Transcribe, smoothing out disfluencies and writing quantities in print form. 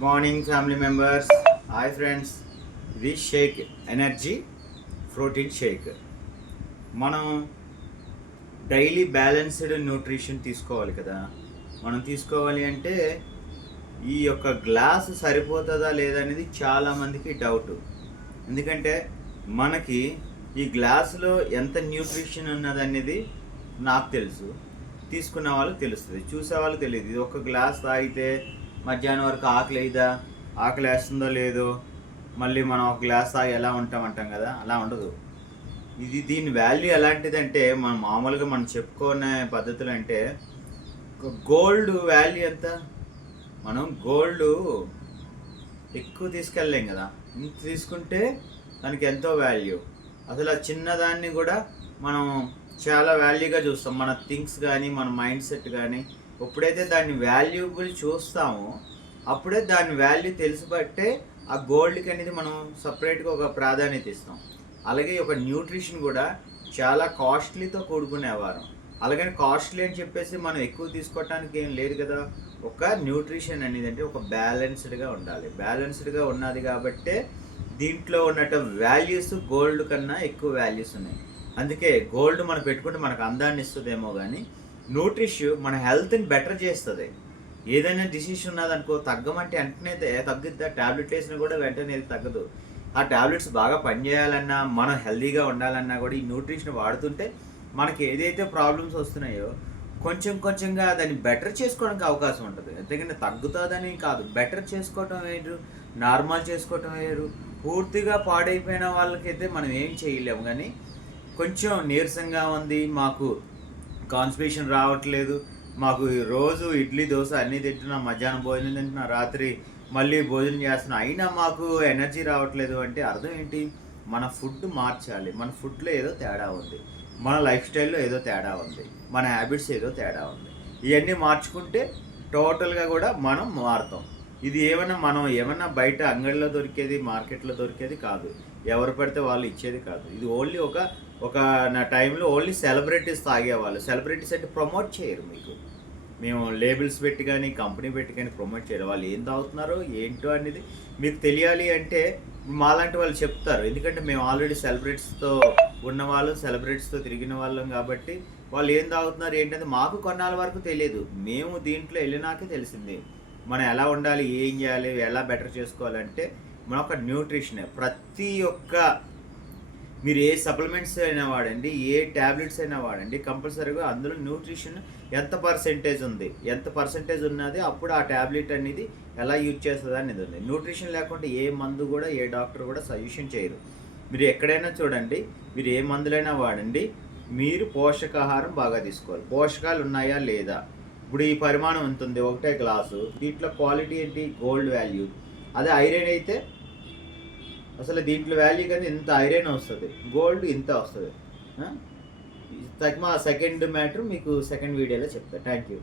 Good morning family members. Hi friends, ఇది Sheikh energy protein shake. మనం daily balanced nutrition తీసుకోవాలి కదా. మనం తీసుకోవాలి అంటే ఈ యొక్క గ్లాసు సరిపోతుందా లేదా అనేది చాలామందికి డౌట్. ఎందుకంటే మనకి ఈ గ్లాసులో ఎంత న్యూట్రిషన్ ఉన్నది అనేది నాకు తెలుసు, తీసుకున్న వాళ్ళకి తెలుస్తుంది, చూసే వాళ్ళకి తెలియదు. ఇది ఒక గ్లాస్ తాగితే మధ్యాహ్నం వరకు ఆకలి అయిదా, ఆకలి వేస్తుందో లేదో, మళ్ళీ మనం ఒక గ్లాస్ తాగి ఎలా అంటాం కదా, అలా ఉండదు. దీని వాల్యూ ఎలాంటిదంటే మనం మామూలుగా మనం చెప్పుకునే పద్ధతులు అంటే గోల్డ్ వాల్యూ ఎంత. మనం గోల్డ్ ఎక్కువ తీసుకెళ్ళలేం కదా, ఇంత తీసుకుంటే దానికి ఎంతో వాల్యూ. అసలు ఆ చిన్నదాన్ని కూడా మనం చాలా వాల్యూగా చూస్తాం. మన థింగ్స్ కానీ మన మైండ్ సెట్ కానీ ఎప్పుడైతే దాన్ని వాల్యూబుల్ చూస్తామో అప్పుడే దాని వాల్యూ తెలిసిబట్టే ఆ గోల్డ్కి అనేది మనం సపరేట్గా ఒక ప్రాధాన్యత ఇస్తాం. అలాగే ఒక న్యూట్రిషన్ కూడా చాలా కాస్ట్లీతో కూడుకునేవారు. అలాగని కాస్ట్లీ అని చెప్పేసి మనం ఎక్కువ తీసుకోవటానికి ఏం లేదు కదా. ఒక న్యూట్రిషన్ అనేది అంటే ఒక బ్యాలెన్స్డ్గా ఉండాలి. బ్యాలెన్స్డ్గా ఉన్నది కాబట్టే దీంట్లో ఉన్నట్టు వాల్యూస్ గోల్డ్ కన్నా ఎక్కువ వాల్యూస్ ఉన్నాయి. అందుకే గోల్డ్ మనం పెట్టుకుంటే మనకు అందాన్ని ఇస్తుందేమో కానీ న్యూట్రిషన్ మన హెల్త్ని బెటర్ చేస్తుంది. ఏదైనా డిసీజ్ ఉన్నదనుకో తగ్గమంటే వెంటనే తగ్గుద్దా, ట్యాబ్లెట్ వేసినా కూడా వెంటనే తగ్గదు. ఆ ట్యాబ్లెట్స్ బాగా పనిచేయాలన్నా మనం హెల్తీగా ఉండాలన్నా కూడా ఈ న్యూట్రిషన్ వాడుతుంటే మనకి ఏదైతే ప్రాబ్లమ్స్ వస్తున్నాయో కొంచెం కొంచెంగా దాన్ని బెటర్ చేసుకోవడానికి అవకాశం ఉంటుంది. ఎందుకంటే తగ్గుతుందని కాదు, బెటర్ చేసుకోవటం వేరు, నార్మల్ చేసుకోవటం వేరు. పూర్తిగా పాడైపోయిన వాళ్ళకైతే మనం ఏం చేయలేము. కానీ కొంచెం నీరసంగా ఉంది, మాకు కాన్స్టిపేషన్ రావట్లేదు, మాకు రోజు ఇడ్లీ దోశ అన్నీ తింటున్నా, మధ్యాహ్నం భోజనం తింటున్నా, రాత్రి మళ్ళీ భోజనం చేస్తున్నా, అయినా మాకు ఎనర్జీ రావట్లేదు అంటే అర్థం ఏంటి? మన ఫుడ్ మార్చాలి. మన ఫుడ్లో ఏదో తేడా ఉంది, మన లైఫ్ స్టైల్లో ఏదో తేడా ఉంది, మన హ్యాబిట్స్ ఏదో తేడా ఉంది. ఇవన్నీ మార్చుకుంటే టోటల్గా కూడా మనం మారుతాం. ఇది ఏమన్నా బయట అంగడిలో దొరికేది, మార్కెట్లో దొరికేది కాదు, ఎవరు పడితే వాళ్ళు ఇచ్చేది కాదు. ఇది ఓన్లీ ఒక నా టైంలో ఓన్లీ సెలబ్రిటీస్ తాగేవాళ్ళు. సెలబ్రిటీస్ అంటే ప్రమోట్ చేయరు. మేము లేబుల్స్ పెట్టి కానీ కంపెనీ పెట్టి కానీ ప్రమోట్ చేయరు. వాళ్ళు ఏం తాగుతున్నారో ఏంటో అనేది మీకు తెలియాలి అంటే మాలాంటి వాళ్ళు చెప్తారు. ఎందుకంటే మేము ఆల్రెడీ సెలబ్రిటీస్తో ఉన్నవాళ్ళు, సెలబ్రిటీస్తో తిరిగిన వాళ్ళం కాబట్టి వాళ్ళు ఏం తాగుతున్నారు ఏంటంటే మాకు కొన్నాళ్ళ వరకు తెలియదు. మేము దీంట్లో వెళ్ళినాకే తెలిసింది మనం ఎలా ఉండాలి, ఏం చేయాలి, ఎలా బెటర్ చేసుకోవాలంటే మన ఒక న్యూట్రిషనే. ప్రతి ఒక్క మీరు ఏ సప్లిమెంట్స్ అయినా వాడండి, ఏ ట్యాబ్లెట్స్ అయినా వాడండి, కంపల్సరీగా అందులో న్యూట్రిషన్ ఎంత పర్సెంటేజ్ ఉంది, ఎంత పర్సెంటేజ్ ఉన్నది అప్పుడు ఆ ట్యాబ్లెట్ అనేది ఎలా యూజ్ చేస్తుంది అనేది ఉంది. న్యూట్రిషన్ లేకుంటే ఏ మందు కూడా ఏ డాక్టర్ కూడా సజెషన్ చేయరు. మీరు ఎక్కడైనా చూడండి, మీరు ఏ మందులైనా వాడండి, మీరు పోషకాహారం బాగా తీసుకోవాలి. పోషకాలు ఉన్నాయా లేదా, ఇప్పుడు ఈ పరిమాణం ఎంత ఉంది, ఒకటే గ్లాసు, దీంట్లో క్వాలిటీ ఏంటి, గోల్డ్ వాల్యూ. అదే ఐరన్ అయితే అసలు దీంట్లో వాల్యూ కానీ ఇంత ఐరన్ వస్తుంది, గోల్డ్ ఇంత వస్తుంది. తగ్మా సెకండ్ మ్యాటర్ మీకు సెకండ్ వీడియోలో చెప్తా. Thank you.